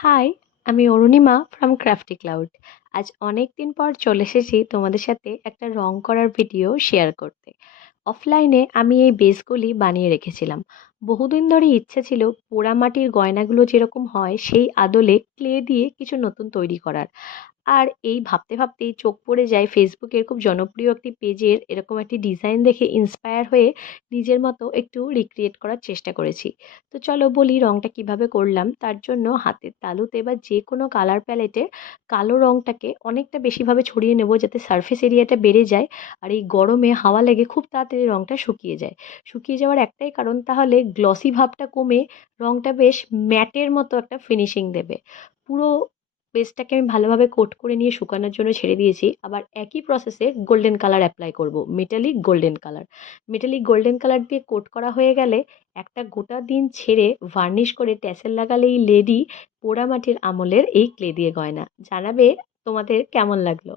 High, আমি Arunima from crafty cloud. আজ অনেক দিন পর চলে এসেছি তোমাদের সাথে একটা রং করার ভিডিও শেয়ার করতে। অফলাইনে আমি এই বেসগুলি বানিয়ে রেখেছিলাম। বহুদিন ধরে ইচ্ছে ছিল পোড়ামাটির গয়নাগুলো যেরকম হয় সেই আদলে ক্লে দিয়ে কিছু নতুন তৈরি করার। আর এই ভাবতে ভাবতেই চোখ পড়ে যায় ফেসবুকের খুব জনপ্রিয় একটি পেজের এরকম একটি ডিজাইন দেখে ইন্সপায়ার হয়ে নিজের মতো একটু রিক্রিয়েট করার চেষ্টা করেছি। তো চলো বলি রংটা কিভাবে করলাম। তার জন্য হাতের তালুতে বা যে কোনো কালার প্যালেটে কালো রংটাকে অনেকটা বেশিভাবে ছড়িয়ে নেব যাতে সারফেস এরিয়াটা বেড়ে যায়। আর এই গরমে হাওয়া লেগে খুব তাড়াতাড়ি রংটা শুকিয়ে যায়। শুকিয়ে যাওয়ার একটাই কারণ, তাহলে গ্লসি ভাবটা কমে রংটা বেশ ম্যাটের মতো একটা ফিনিশিং দেবে। পুরো পেস্টটাকে আমি ভালোভাবে কোট করে নিয়ে শুকানোর জন্য ছেড়ে দিয়েছি। আবার একই প্রসেসে গোল্ডেন কালার অ্যাপ্লাই করব, metallic golden colour. Metallic golden colour দিয়ে কোট করা হয়ে গেলে একটা গোটা দিন ছেড়ে ভার্নিশ করে ট্যাসেল লাগালেই রেডি পোড়ামাটির আমলের এই ক্লে দিয়ে গয়না। জানাবে তোমাদের কেমন লাগলো।